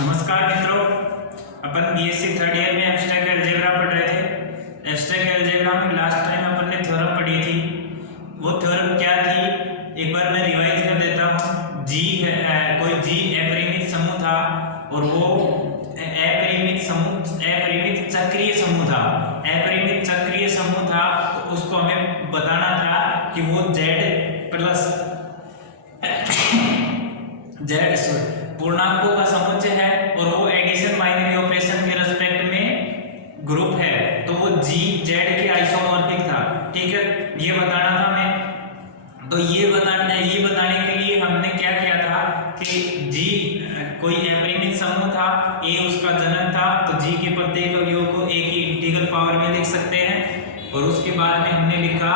नमस्कार मित्रों, अपन BSc third year में एब्स्ट्रैक्ट अलजेब्रा पढ़ रहे थे। एब्स्ट्रैक्ट अलजेब्रा में लास्ट टाइम अपन ने थ्योरम पढ़ी थी। वो थ्योरम क्या थी, एक बार मैं रिवाइज कर देता हूँ। जी है कोई जी अपरिमित समूह था और वो अपरिमित चक्रीय समूह था। अपरिमित चक्रीय समूह था तो उसको हमें बताना था कि वो जेड प्लस पूर्णांकों का समुच्चय है और वो एडिशन बाइनरी ऑपरेशन के रेस्पेक्ट में ग्रुप है, तो वो जी जेड के आइसोमॉर्फिक था। ठीक है, ये बताना था हमें। तो ये बताने के लिए हमने क्या किया था कि जी कोई अपरिमित समूह था, ए उसका जनक था, तो जी के प्रत्येक अवयव को ए की इंटीग्रल पावर में लिख सकते हैं। और उसके बाद में हमने लिखा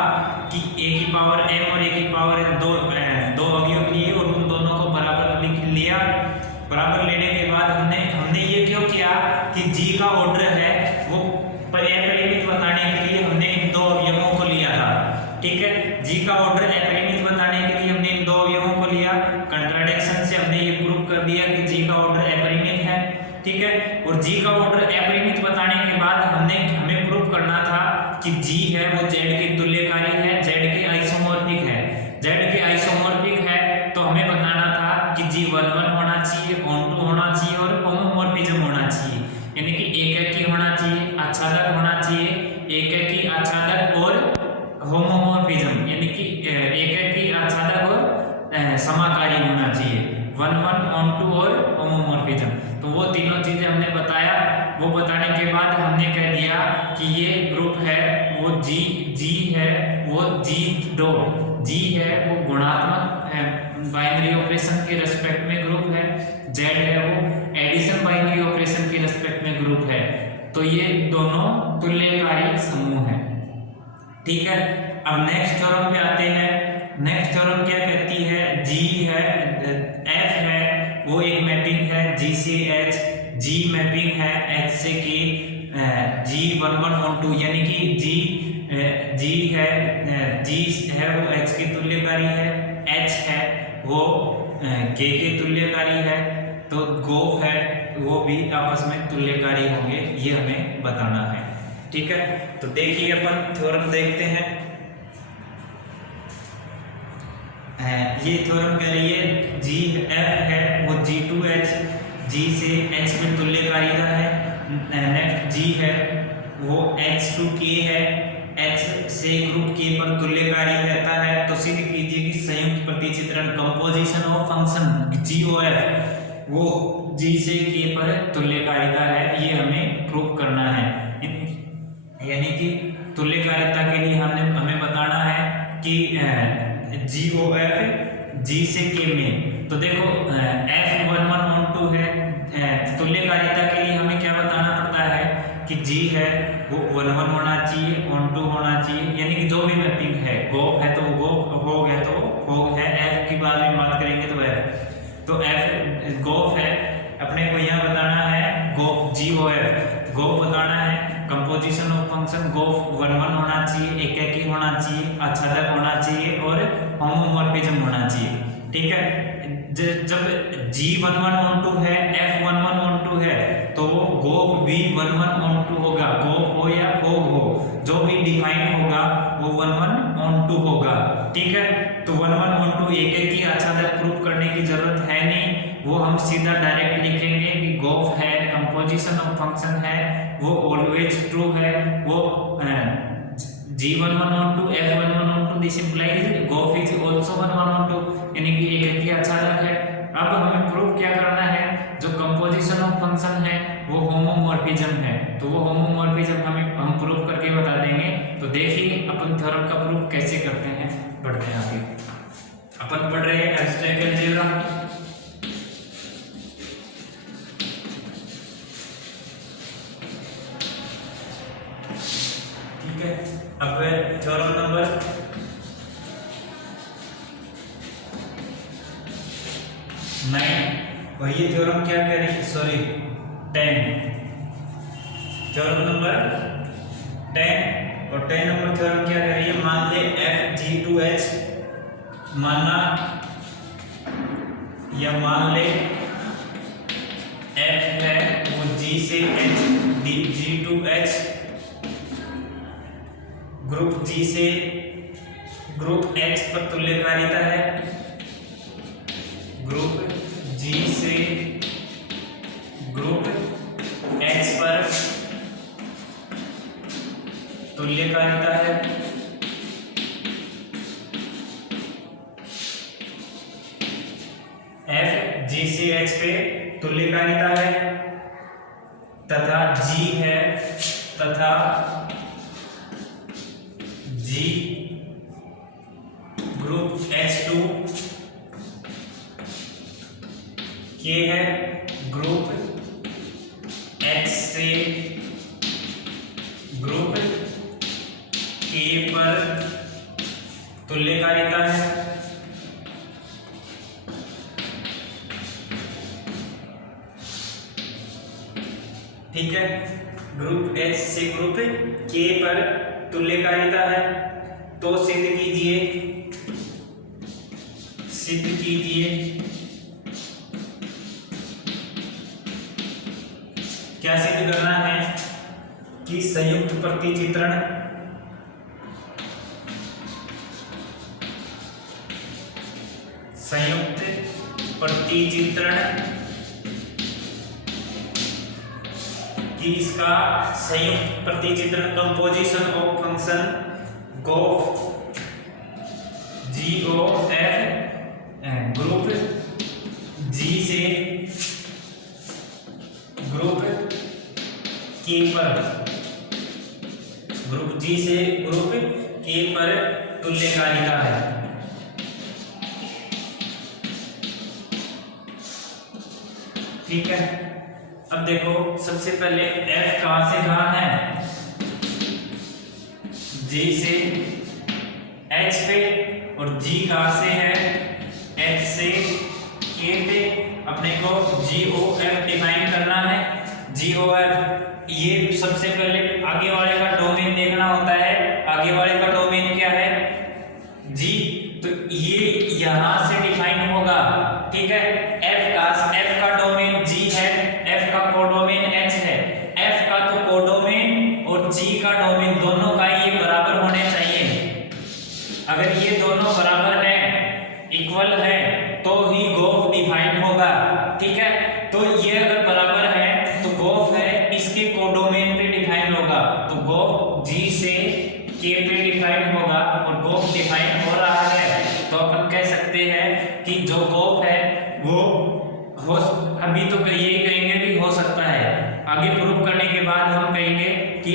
कि ए की पावर m और ए की पावर दो अवयव लिए और उन दोनों को बराबर लिख लिया। बराबर लेने के बाद हमने ये क्यों किया कि जी का ऑर्डर है वो अपरिमित बताने के लिए हमने इन दो अवयवों को लिया था। ठीक है, जी का ऑर्डर अपरिमित बताने के लिए हमने इन दो अवयवों को लिया। कंट्राडिक्शन से हमने ये प्रूव कर दिया कि जी का ऑर्डर अपरिमित है। ठीक है, और जी का ऑर्डर अपरिमित बताने के बाद हमें प्रूव करना था कि जी है वो जेड के तुल्यकारी है, जेड के आइसोमॉर्फिक है। जेड के आइसोमॉर्फिक है तो हमें बताना था कि जी 1 होना चाहिए, ऑन टू होना चाहिए और होमोमॉर्फिज्म होना चाहिए, यानी कि एककी होना चाहिए, आच्छादक होना चाहिए, एककी आच्छादक और होमोमॉर्फिज्म यानी कि एककी आच्छादक और समाकारी होना चाहिए, 1 ऑन टू और होमोमॉर्फिज्म। तो वो तीनों चीजें हमने बताया। वो बताने के बाद हमने कह दिया कि ये ग्रुप है वो जी है वो जी है वो गुणात्मक बाइनरी ऑपरेशन के रेस्पेक्ट में ग्रुप है, जेड है वो एडिशन बाइनरी ऑपरेशन के रेस्पेक्ट में ग्रुप है। तो ये दोनों तुल्यकारी समूह हैं। ठीक है, अब नेक्स्ट थ्योरम पे आते हैं। नेक्स्ट थ्योरम क्या कहती है, जी है एफ है वो एक मैपिंग है जी से एच, जी मैपिंग है एच से के, जी 1 ऑन टू यानी कि जी है वो एच के तुल्यकारी है, एच है वो के तुल्यकारी है, तो गोफ है वो भी आपस में तुल्यकारी होंगे, ये हमें बताना है। ठीक है, तो देखिए अपन थ्योरम देखते हैं। ये थ्योरम कह रही है जी एफ है वो G2H, जी से H में तुल्यकारिता है। नेक्स्ट जी है वो H2K है, H से ग्रुप K पर तुल्यकारी रहता है। तो सिद्ध कीजिए कि संयुक्त प्रतिचित्रण कंपोजिशन ऑफ फंक्शन GOF वो G से K पर तुल्यकारिता है, ये हमें प्रूव करना है। यानी कि तुल्यकारिता के लिए हमें बताना है कि GOF G से K में। तो देखो F 1 ऑन टू है, तुल्यकारिता के लिए हमें क्या बताना पड़ता है कि G है वो 1 होना चाहिए, ऑन टू होना चाहिए, यानी कि जो भी मैपिंग है गोफ है तो गोफ हो गया तो हो है, F की बाद में बात करेंगे तो F, तो F गोफ है अपने को यहाँ बताना है गोफ GOF गोफ बताना है। कंपोजिशन ऑफ फंक्शन गोफ 1 होना चाहिए, एककी होना चाहिए, आच्छादक होना चाहिए और होमोमॉर्फिज्म होना चाहिए। ठीक है, जब G 1 ऑन टू है, F 1 ऑन टू है तो गोफ भी 1 ऑन टू होगा, गोफ हो या होग हो, जो भी डिफाइन होगा वो 1 ऑन टू होगा। ठीक है, तो 1 ऑन टू एककी आच्छादक प्रूफ करने की जरूरत है नहीं, वो हम सीधा डायरेक्ट लिखेंगे कि गोफ है, कंपोजिशन ऑफ फंक्शन है वो ऑलवेज ट्रू है, वो G 1 on two F 1 on two, this implies gof is also 1 on two, यानी कि एककी आच्छादक है। अब हमें प्रूफ क्या करना है, जो कंपोजिशन ऑफ फंक्शन है वो होमोमॉर्फिज्म है, तो वो होमोमॉर्फिज्म हम प्रूफ करके बता देंगे। तो देखिए अपन थ्योरम का प्रूफ कैसे करते हैं, बढ़ते हैं आगे। अपन पढ़ रहे हैं एब्स्ट्रैक्ट अलजेब्रा। ठीक है, अब थ्योरम नंबर 9 और ये थ्योरम क्या कह रही है, सॉरी 10, थ्योरम नंबर 10 और 10 नंबर थ्योरम क्या कह रही है, मान ले FG2H माना या मान ले एफ है वो जी से H, G to H, group G से ग्रुप एच पर तुल्यकारिता है, ग्रुप जी से ग्रुप एच पर तुल्यकारिता है, एफ जी से एच पे तुल्यकारिता है, तथा जी है, तथा जी ग्रुप H2 के है, ग्रुप H से ग्रुप K पर तुल्यकारिता है, ठीक है। ग्रुप H से ग्रुप K पर तुल्यकारिता है, तो सिद्ध कीजिए क्या सिद्ध करना है कि संयुक्त प्रतिचित्रण कि इसका संयुक्त प्रतिचित्रण कंपोजिशन ऑफ फंक्शन गोफ GOF ग्रुप G से ग्रुप K पर तुल्यकारिता है, ठीक है। अब देखो सबसे पहले F कहां से कहां है, G से H पे, और G कहां से है, H से K पे। अपने को GOF डिफाइन करना है। GOF ये सबसे पहले आगे वाले का डोमेन देखना होता है। आगे वाले का डोमेन क्या है, G, तो ये यहां से डिफाइन होगा, ठीक है। F का डोमेन G है, F का कोडोमेन H है। F का तो कोडोमेन और G का डोमेन दोनों का ये बराबर होने चाहिए। अगर ये दोनों बराबर हैं, इक्वल है, तो ही गोफ डिफाइन होगा, ठीक है। तो ये अगर बराबर है तो गोफ है इसके कोडोमेन पे डिफाइन होगा, तो गोफ G से K पे डिफाइन होगा, और गोफ डिफाइन हो रहा है तो अपन कह सकते हैं कि जो गोफ है वो हो, अभी तो यही कहेंगे कि हो सकता है, आगे प्रूव करने के बाद हम कहेंगे कि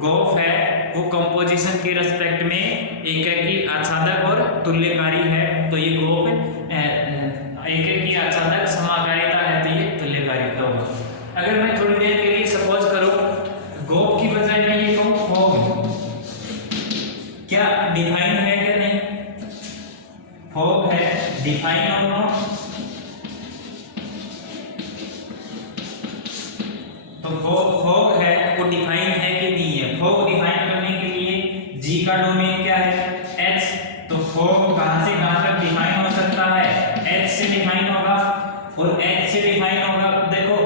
गोफ है वो कंपोजिशन के रेस्पेक्ट में एकाकी आच्छादक और तुल्यकारी है, तो ये गोफ एकाकी आच्छादक समाकारिता है, तो ये तुल्यकारिता होगा। अगर मैं थोड़ी देर के लिए सपोज करूं गोफ की बजाय मैं ये कहूं फॉग, क्या डिफाइन है क्या नहीं, फॉग है डिफाइन और नॉट, तो फॉग है वो डिफाइन है कि नहीं है। फॉग डिफाइन करने के लिए G का डोमेन क्या है, H, तो फॉग कहां से कहां तक डिफाइन हो सकता है, H से डिफाइन होगा, और H से डिफाइन होगा। देखो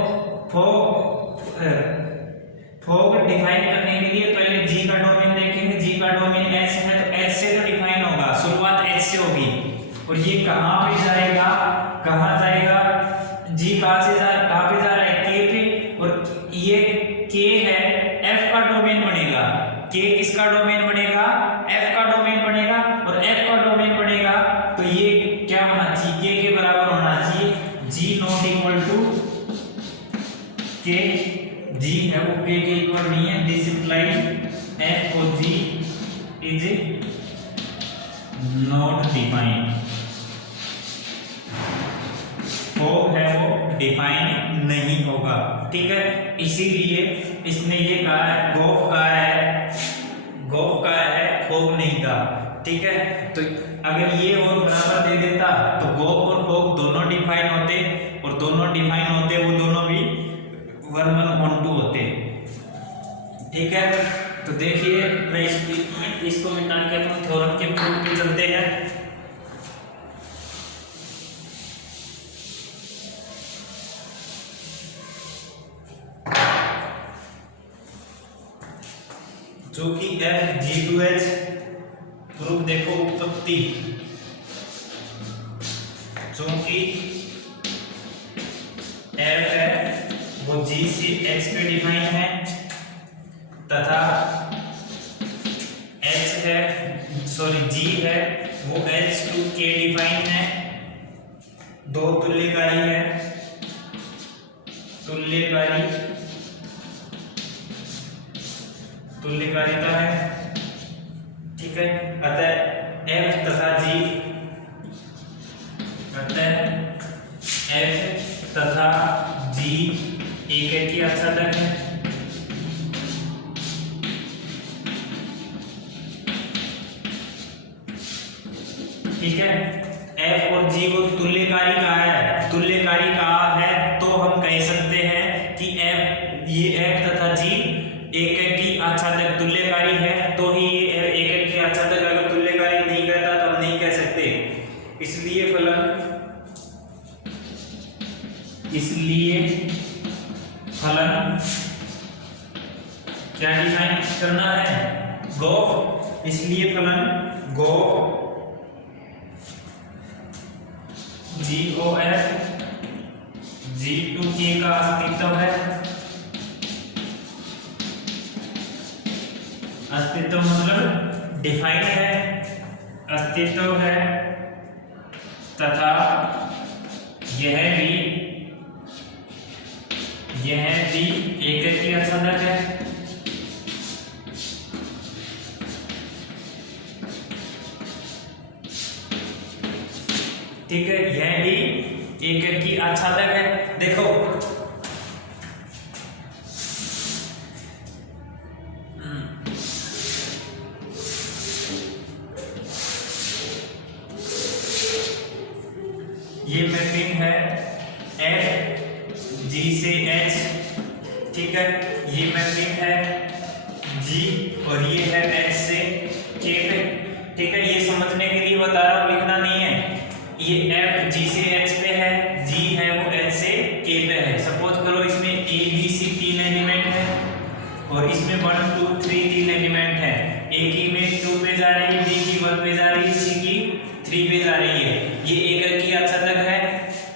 फॉग डिफाइन करने के लिए पहले G का डोमेन देखेंगे, G का डोमेन H है, तो H से तो डिफाइन होगा, शुरुआत H से होगी, और ये कहां पे जाएगा, कहां जाएगा, G कहां पे जा रहा है, K पे, और ये K है, F का डोमेन बनेगा, K किसका डोमेन बनेगा, F का डोमेन बनेगा, और F का डोमेन बनेगा, तो ये क्या होना चाहिए, K के बराबर होना चाहिए, G not equal to K, G है वो K के इक्वल नहीं है, दिस इंप्लाइज F और G is not defined, fog है वो डिफाइन नहीं होगा, ठीक है। इसीलिए इसने ये कहा है गोफ का है फॉग नहीं था, ठीक है। तो अगर ये और बराबर दे देता तो गोफ और फॉग दोनों डिफाइन होते, और दोनों डिफाइन होते वो दोनों भी 1 1 1 2 होते, ठीक है। तो देखिए मैं इसको मिटा के तो थ्योरम के प्रूफ पे चलते हैं। चूंकि FG2H ग्रुप देखो उत्पत्ति, चूंकि F है वो G से H पे डिफाइन है तथा H है G है वो H to K डिफाइन है, दो तुल्यकारी है, तुल्यकारिता है, ठीक है। अतः F तथा G, एक ही आच्छादक है, ठीक है। F और G को तुल्यकारी कहा है तो हम कह सकते हैं कि F तथा G एक की आच्छादक तुल्यकारी है, तो ही ये एक की आच्छादक, अगर तुल्यकारी नहीं कहता तो हम नहीं कह सकते। इसलिए फलन क्या डिफाइन करना है, गोफ। इसलिए फलन गोफ GOF G2K का अस्तित्व है, अस्तित्व मतलब डिफाइंड है, अस्तित्व है तथा यह भी एक की आच्छादक है, ठीक है। यह भी एक की आच्छादक है। देखो ये मैपिंग है F G से H, ठीक है। ये मैपिंग है G और ये है H से K पे, ठीक है। ये समझने के लिए बता रहा हूं, लिखना नहीं है। ये F G से H पे है, G है वो H से K पे है। सपोज करो इसमें A B C 3 एलिमेंट है और इसमें 1 2 3 3 एलिमेंट है। A की इमेज 2 पे जा रही है, B की 1 पे जा रही है, C की 3 पे जा रही है। ये एक की आच्छादक है,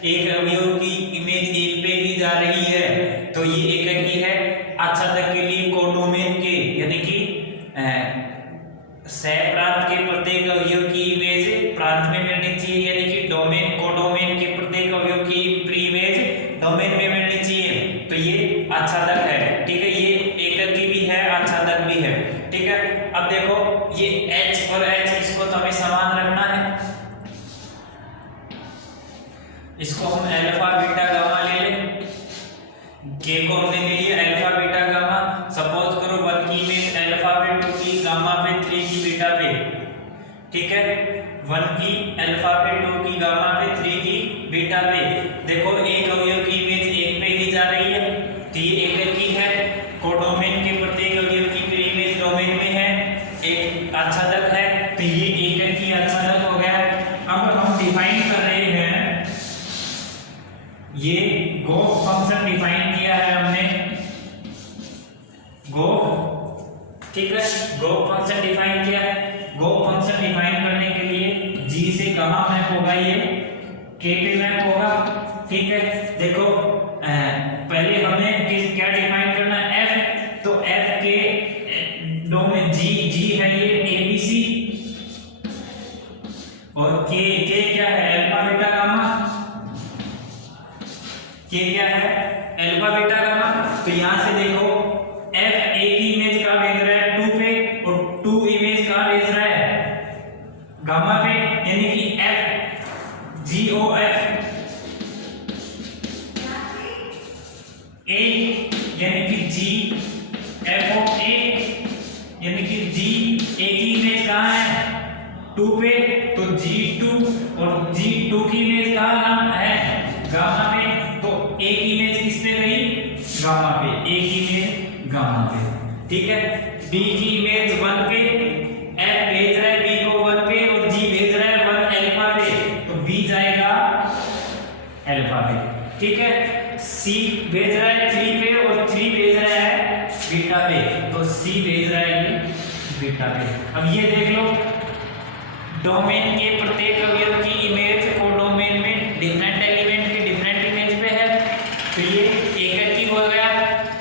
एक अवयव की इमेज 1 पे ही जा रही है, तो ये एक की है। आच्छादक के लिए कोडोमेन के यानी कि सह प्रांत के प्रत्येक अवयव की इमेज प्रांत में मिलनी चाहिए, यानी कि डोमेन कोडोमेन के प्रत्येक अवयव की प्री इमेज डोमेन में मिलनी चाहिए, तो ये आच्छादक है, ठीक है। ये एकक की भी है, आच्छादक भी है, ठीक है। अब देखो ये H और H, इसको तो हमें समान रखना है, इसको हम अल्फा बीटा गामा ले लें। K को हमने ले लिया अल्फा बीटा गामा। सपोज करो 1 की इमेज अल्फा पे, 2 की गामा पे, 3 की बीटा पे, ठीक है। 1 की अल्फा पे, 2 की गामा पे, 3 की बीटा पे। देखो एक अवयव की इमेज 1 पे ही जा रही है, तो ये एक की है। कोडोमेन के प्रत्येक अवयव की प्री इमेज डोमेन में है, एक आच्छादक है, तो ये एक की आच्छादक हो गया। अब हम डिफाइन कर रहे हैं, ये गोफ फंक्शन डिफाइन किया है हमने, गोफ, ठीक है। गोफ फंक्शन डिफाइन किया है। गोफ फंक्शन डिफाइन करने के लिए G से कहां मैप होगा, ये K पे मैप होगा, ठीक है। देखो पहले हमें क्या डिफाइन करना है, F, तो F के डोमेन G है ये ABC और K क्या है, अल्फा बीटा गामा। K क्या है, अल्फा बीटा गामा। तो यहां से देखो F A की इमेज कहां भेज रहा है, 2 पे, और 2 इमेज कहां भेज रहा है, गामा पे, यानी कि F GOF A यानी कि G F of A यानी कि G A की इमेज कहां है, 2 पे, तो G2 और G2 की इमेज कहां है, गामा पे, तो A की इमेज किस पे गई, गामा पे, A की इमेज गामा पे, ठीक है। B की इमेज 1 पे, F भेज रहा है B को 1 पे और G भेज रहा है 1 अल्फा पे, तो B जाएगा अल्फा पे, ठीक है। C भेज रहा है 3 पे और 3 भेज रहा है बीटा पे, तो C भेज रहा है ये बीटा पे। अब ये देख लो, डोमेन के प्रत्येक अवयव की इमेज कोडोमेन में डिफरेंट एलिमेंट की डिफरेंट इमेज पे है, तो ये एकक की हो गया।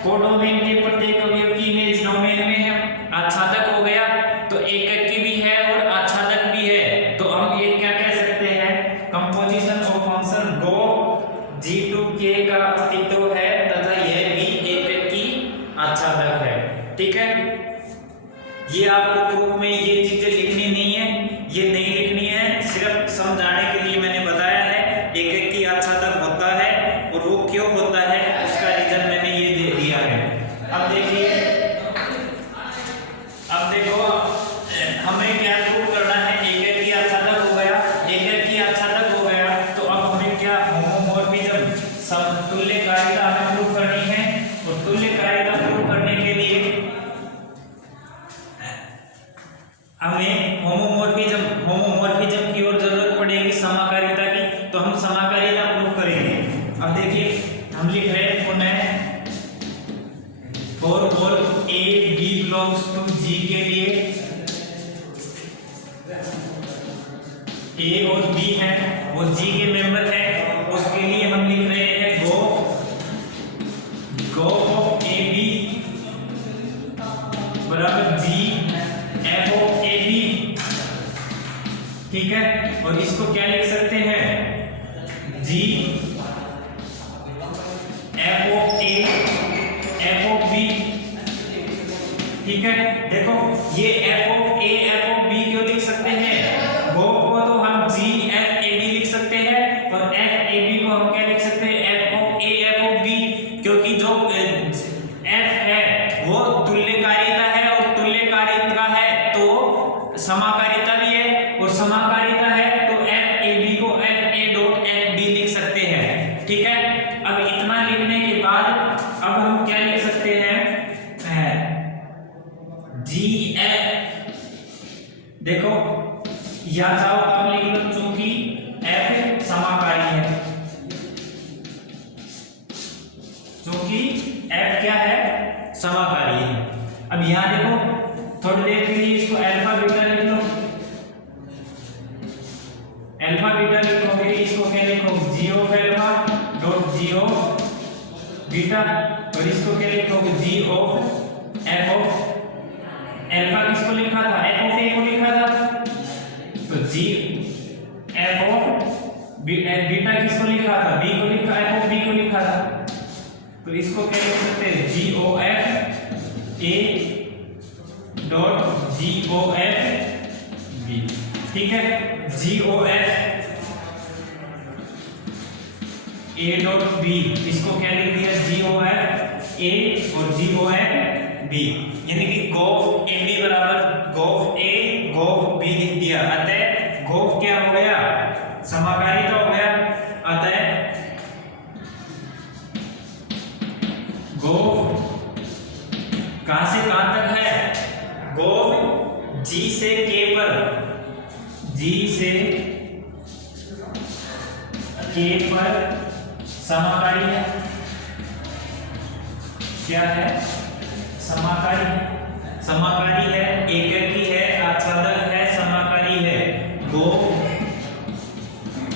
कोडोमेन के प्रत्येक अवयव की इमेज डोमेन में है। आच्छादक हो गया, तो एकक की भी है और आच्छादक भी है, तो हम ये क्या कह सकते हैं, composition of function go G2K का अस्तित्व है तथा यह भी एकक की आच्छादक है। ठीक है, ये आपको प्रूफ में ये चीजें लिखनी नहीं है, ये नहीं लिखनी है, सिर्फ समझाने के लिए मैंने बताया है एकक की आच्छादक होता है और वो क्यों होता है उसका रीजन मैंने ये दे दिया है। अब देखिए, अब देखो हमें क्या प्रूफ करना है, एकक की आच्छादक हो गया, एकक की आच्छादक हो गया, तो अब हमें क्या होमोमॉर्फिज्म समतुल्यकारिता हमें प्रूफ करनी है। और तुल्यकारिता प्रूफ करने के लिए हमें होमोमॉर्फिज्म की ओर जरूरत पड़ेगी समाकारिता की, तो हम समाकारिता प्रूफ करेंगे। अब देखिए हम लिख रहे हैं पुनः for all A B belongs to G के लिए A और B हैं, वो G के मेंबर हैं, उसके लिए हम लिख रहे हैं गो ऑफ AB बराबर G F ऑफ AB। ठीक है, और इसको क्या लिख सकते हैं, G F of A F of B। ठीक है, देखो ये F of A F of B क्यों लिख सकते हैं, वो को तो हम G F A B लिख सकते हैं, और F A B को हम क्या लिख सकते हैं, F of A F of B, क्योंकि जो F है वो तुल्यकारिता है और तुल्यकारिता है तो समाकारिता भी है, और समाकारिता है तो F A B को F A dot F B लिख सकते हैं। ठीक है, अब इतना लिखने के बाद अब हम क्या लिख सकते हैं, G F, देखो या चाहो अब लिख लो, चूंकि F समाकारी है, चूंकि F क्या है, समाकारी है। अब यहां देखो थोड़ी देर के लिए इसको अल्फा बीटा लिख लो, अल्फा बीटा लिखोगे इसको क्या लिखोगे, G of alpha dot G of beta, और इसको क्या लिखोगे, G of F of alpha. किसको लिखा था, F ऑफ A को लिखा था, तो G F ऑफ बीटा किसको लिखा था, B को लिखा, F ऑफ B को लिखा था, तो इसको क्या लिख सकते हैं, G O F A dot G O F B। ठीक है, G O F A dot B, इसको क्या लिख दिया, G O F A और G O F B, यानी कि गोफ AB बराबर गोफ A गोफ B लिख दिया। अतः गोफ क्या हो गया, समाकारिता हो गया। अतः गोफ कहां से कहां तक है, गोफ G से K पर, G से K पर समाकारी है, क्या है, समाकारी है, समाकारी है, एककी है, आच्छादक है, समाकारी है, गो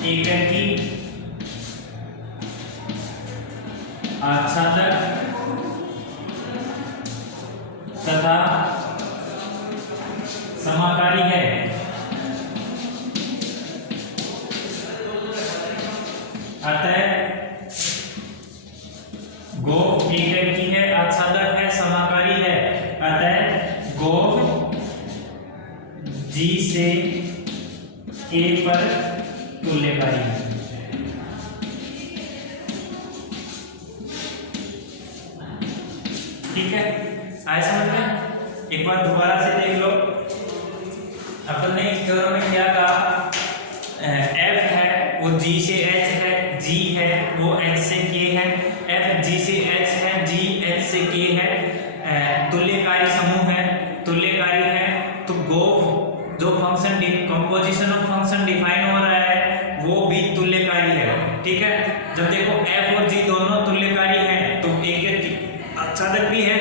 एककी आच्छादक तथा समाकारी है। अतः गोफ एककी है, आच्छादक है, समाकारी है, अतः गोफ G से K पर तुल्यकारी है। ठीक है, आए समझ में, एक बार दोबारा से देख लो। अपन ने इस थ्योरम में क्या कहा, F है वो G से H है, G है वो H से K है, F G से H है, G H से K है, तुल्यकारी समूह है, तुल्यकारी है, तो गोफ जो function composition of function define हो रहा है वो भी तुल्यकारी है। ठीक है, जब देखो F और G दोनों तुल्यकारी हैं तो एक आच्छादक भी है,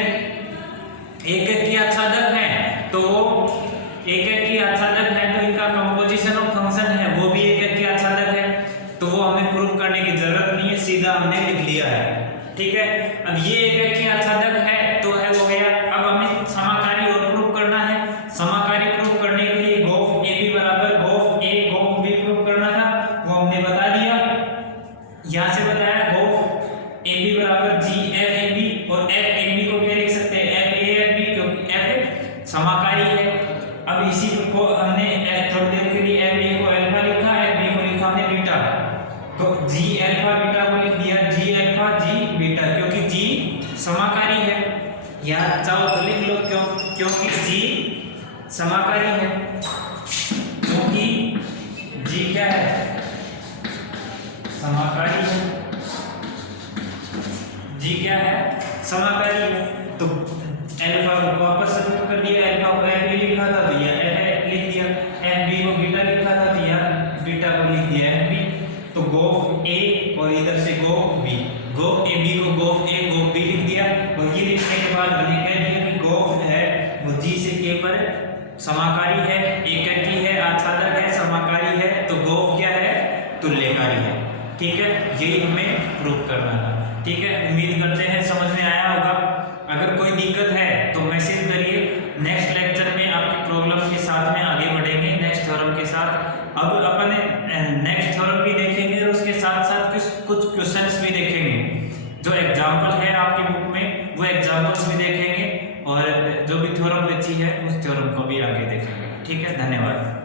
एक की आच्छादक है तो सीधा हमने लिख लिया है, ठीक है। अब ये एक की आच्छादक है तो है हो गया। अब हमें समाकारी और प्रूफ करना है। समाकारी प्रूफ करने के लिए गोफ ए बी बराबर गोफ ए गोफ बी प्रूफ करना था, वो हमने बता दिया। यहाँ से बताया गोफ ए बी बराबर जी एफ ए बी, और एफ ए बी को क्या लिख सकते हैं, एफ ए एफ बी, क्योंकि एफ समाकारी है। अब इसी को हमने थोड़ी देर के लिए एफ ए को अल्फा लिखा, एफ बी को लिखा हमने बीटा, तो जी अल्फा बीटा को लिख दिया जी अल्फा जी बीटा, क्योंकि जी समाकारी है। या चाहो तो लिख लो क्योंकि जी समाकारी है, क्योंकि जी क्या है, समाकारी है। जी क्या है, समाकारी है। तो अल्फा को वापस सबमिट कर दिया, अल्फा को एफ ए लिखा था तो यह एफ लिख दिया, एफ बी को बीटा लिखा था तो यह बीटा को लिख दिया एफ बी। तो गोफ ए और इधर से गोफ बी, गोफ ए बी को गोफ ए गोफ बी लिख दिया। और ये लिखने के बाद हमने कह दिया कि गोफ है वो जी से के पर समाकारी है, एककी है, आच्छादक है, समाकारी है, तो गोफ क्या है, तुल्यकारी है, ठीक है। यही हमें प्रूफ करना था, ठीक है। उम्मीद करते हैं समझ में आया होगा। अगर कोई दिक्कत है तो मैसेज करिए, नेक्स्ट लेक्चर में आपकी प्रॉब्लम के साथ में आगे बढ़ेंगे नेक्स्ट थ्योरम के साथ। अब अपन नेक्स्ट थ्योरम भी देखेंगे और उसके साथ साथ कुछ क्वेश्चंस भी देखेंगे, जो एग्जाम्पल है आपकी बुक में वो एग्जाम्पल्स भी देखेंगे, और जो भी थ्योरम बची है उस थ्योरम को भी आगे देखेंगे, ठीक है। धन्यवाद।